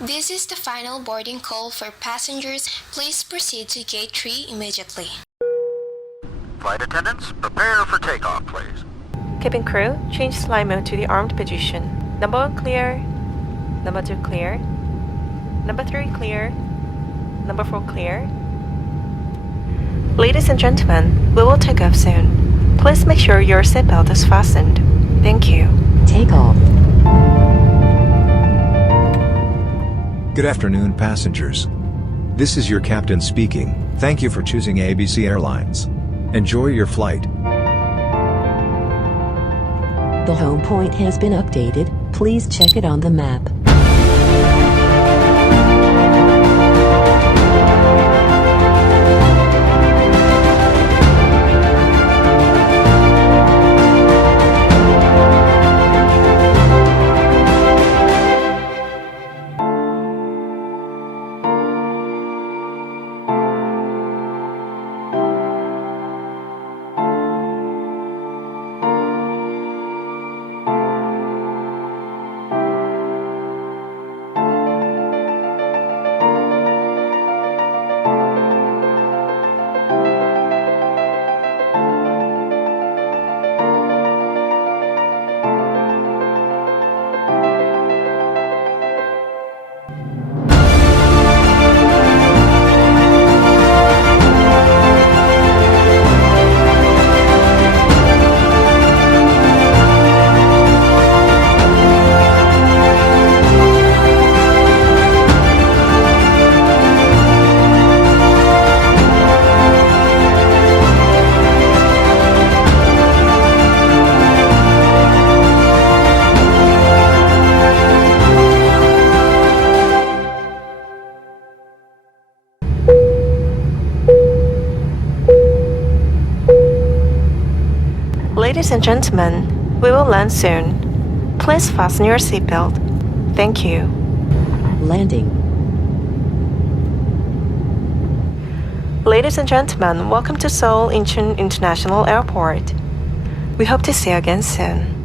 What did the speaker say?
This is the final boarding call for passengers. Please proceed to gate 3 immediately. Flight attendants, prepare for takeoff, please. Cabin crew, change slide mode to the armed position. Number 1 clear. Number 2 clear. Number 3 clear. Number 4 clear. Ladies and gentlemen, we will take off soon. Please make sure your seatbelt is fastened. Thank you. Take off. Good afternoon, passengers. This is your captain speaking. Thank you for choosing ABC Airlines. Enjoy your flight. The home point has been updated. Please check it on the map. Ladies and gentlemen, we will land soon. Please fasten your seatbelt. Thank you. Landing. Ladies and gentlemen, welcome to Seoul Incheon International Airport. We hope to see you again soon.